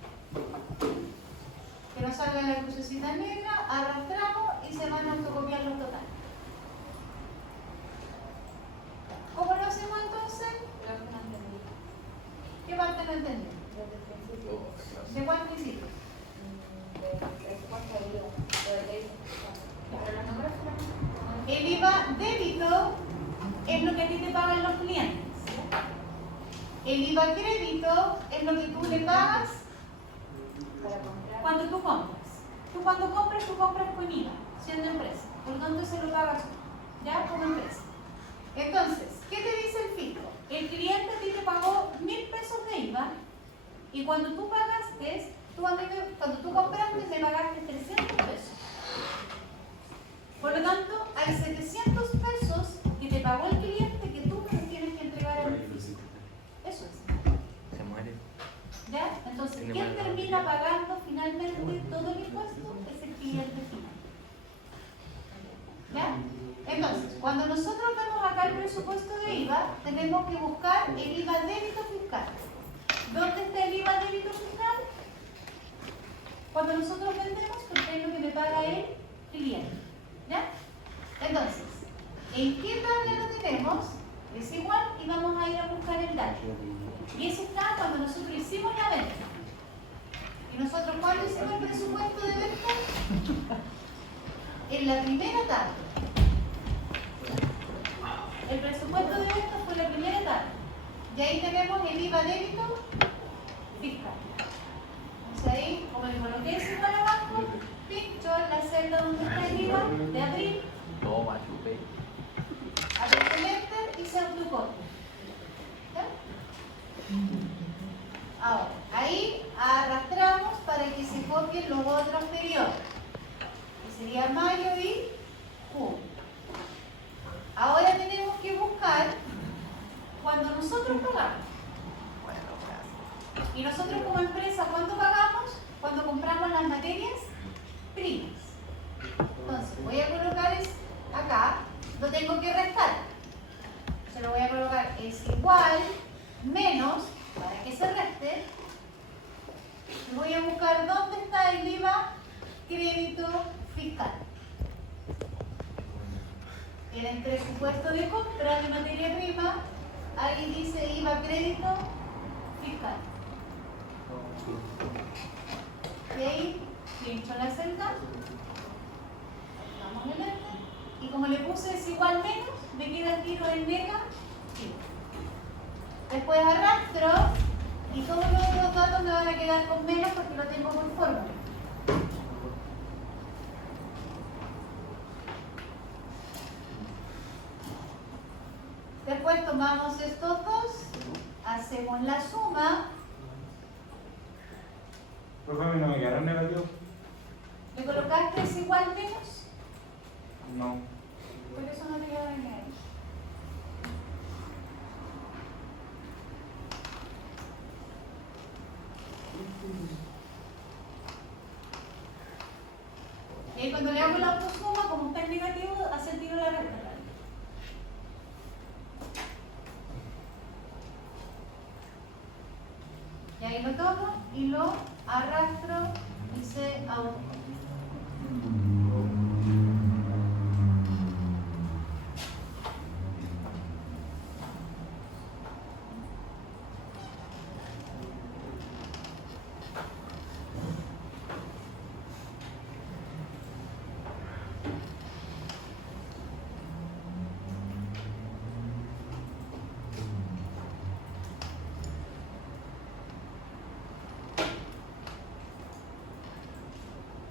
Que nos salga la crucecita negra, arrastramos y se van a autocopiar los totales. ¿Cómo lo hacemos entonces? ¿Qué parte no entendí? ¿De cuál principio? El IVA débito es lo que a ti te pagan los clientes. El IVA crédito es lo que tú le pagas cuando tú compras. Tú cuando compras, tú compras con IVA, siendo empresa. Por lo tanto, se lo pagas tú, ya como empresa. Entonces, ¿qué te dice el fisco? El cliente a ti te pagó 1.000 pesos de IVA y cuando tú pagaste cuando tú compraste me pagaste 300 pesos. Por lo tanto, hay 700 pesos que te pagó el cliente que tú me los tienes que entregar al oficio. Eso es. Se muere. ¿Ya? Entonces, ¿quién termina pagando finalmente todo el impuesto? Es el cliente final. ¿Ya? Entonces, cuando nosotros vemos acá el presupuesto de IVA, tenemos que buscar el IVA débito fiscal. ¿Dónde está el IVA débito fiscal? Cuando nosotros vendemos, porque es lo que me paga el cliente. ¿Ya? Entonces, ¿en qué tabla lo tenemos? Es igual y vamos a ir a buscar el dato. Y eso está cuando nosotros hicimos la venta. ¿Y nosotros cuándo hicimos el presupuesto de venta? En la primera tabla. El presupuesto de venta fue la primera tabla. Y ahí tenemos el IVA débito fiscal. Entonces ahí, como le coloqué ese igual abajo, pincho en la celda donde está el IVA de abril, Toma, chupe. aprieto el enter y se autocopia. ¿Ya? Ahora, ahí arrastramos para que se copien los otros periodos, que sería mayo y junio. Ahora tenemos que buscar cuando nosotros pagamos. Y nosotros como empresa, ¿cuándo pagamos? Cuando compramos las materias primas. Entonces, voy a colocar acá, lo tengo que restar. Se lo voy a colocar es igual, menos, para que se reste. Voy a buscar dónde está el IVA crédito fiscal. En el presupuesto de compra de materia prima, ahí dice IVA crédito fiscal. Y ahí pincho la celda, damos el enter, y como le puse es igual menos, me queda el tiro en negativo. Después arrastro y todos los otros datos me van a quedar con menos porque lo tengo por fórmula. Después tomamos estos dos, hacemos la suma. Por favor, ¿no me quedaron negativos? ¿Le colocaste es igual menos? No. Por eso no te queda en negativo. Y ahí cuando le hago la autosuma, como está en negativo, hace el tiro la recta. Y ahí lo tomo y lo arrastro y se auto.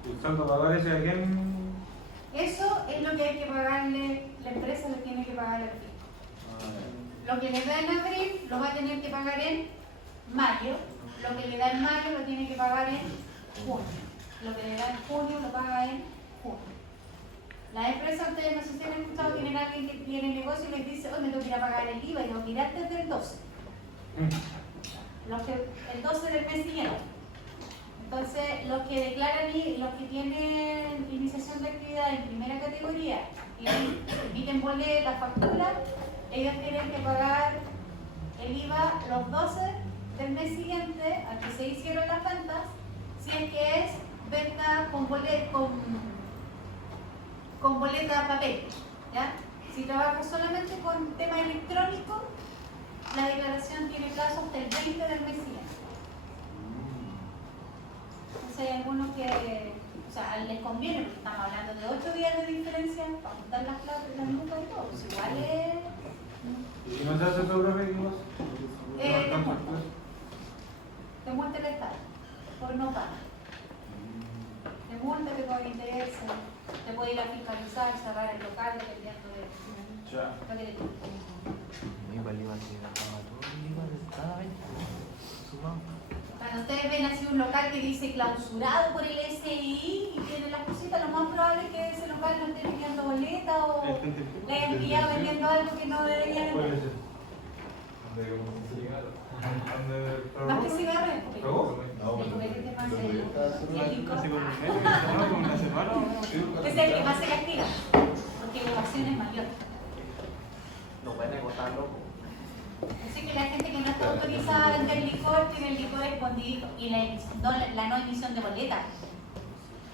¿El saldo para dar ese a quién? Eso es lo que hay que pagarle, la empresa le tiene que pagar al fisco. Lo que le da en abril lo va a tener que pagar en mayo, lo que le da en mayo lo tiene que pagar en junio, lo que le da en junio lo paga en junio. Las empresas, ustedes no sé si han escuchado, tienen alguien que tiene negocio y les dice, hoy me tengo que ir a pagar el IVA y lo mirar desde el 12. El 12 del mes siguiente. Entonces, los que declaran y los que tienen iniciación de actividad en primera categoría y emiten boleta, factura, ellos tienen que pagar el IVA los 12 del mes siguiente al que se hicieron las ventas, si es que es venta con boleta papel. ¿Ya? Si trabajas solamente con tema electrónico, la declaración tiene plazo hasta el 20 del mes siguiente. Entonces hay algunos que, o sea, les conviene, porque estamos hablando de 8 días de diferencia para juntar las plata y las multas y todo, pues igual es... ¿Y si no se hace sobre objetivos? Te multa el Estado por no pagar. Te multa, te cobra interés, te puede ir a fiscalizar, cerrar el local, dependiendo de lo que le toque. Mi IVA le iba a ser todo el IVA de cada vez. Sumado. Está Cuando ustedes ven así un local que dice clausurado por el SI y tiene las cositas, lo más probable es que ese local no esté vendiendo boleta o le hayan pillado vendiendo algo que no debería ¿Cuál vender. es ese? ¿Dónde Más que cigarros, ¿Robó? el juguete más Pero serio. ya está Y el licor. Hace como un mes, ¿no? Como una semana. Es el que más se castiga, porque la evasión es mayor. No pueden negociar, loco. Así que la gente que no está autorizada a vender licor tiene el licor escondido y la no emisión de boleta.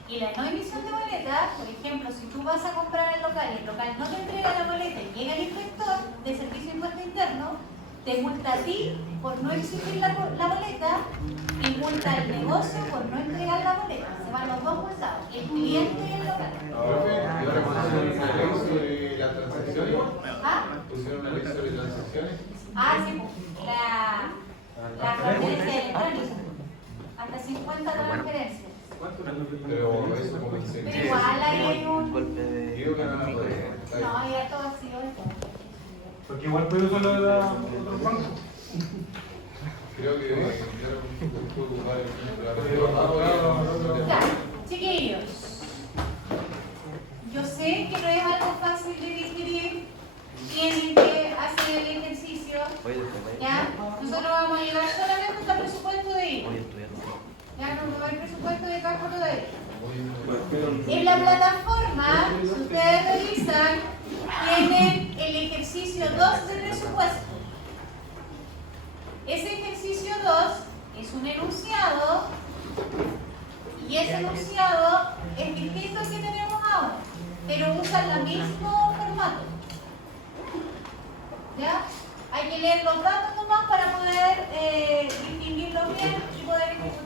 Y la no emisión de boleta, por ejemplo, si tú vas a comprar al local y el local no te entrega la boleta y llega el inspector de Servicio de Impuesto Interno, te multa a ti por no exigir la boleta y multa al negocio por no entregar la boleta. Se van los dos multados, el cliente y el local. ¿Y ahora pusieron una ley sobre las transacciones? ¿Ah? ¿Pusieron una ley sobre transacciones? Ah, sí, pues, la transferencia electrónica. Hasta 50 transferencias. Pero eso como Pero incentiva. igual hay un... Golpe de. Digo que no la puede. No, hay todo vacío. Porque igual puede usarlo de otros bancos. Creo que puedo ocupar el Ya, chiquillos. Yo sé que no es algo fácil de digerir. Tienen que hacer el ejercicio. Voy a estudiar. Ya, nosotros vamos a llevar solamente hasta el presupuesto de ir. Voy a estudiar. Ya no va a haber presupuesto de cálculo de ir. En la plataforma, si ustedes revisan, tienen el ejercicio 2 de presupuesto. Ese ejercicio 2 es un enunciado y ese enunciado es distinto al que tenemos ahora, pero usa el mismo formato. ¿Ya? Hay que leer los datos nomás para poder distinguirlos bien y poder ejecutar.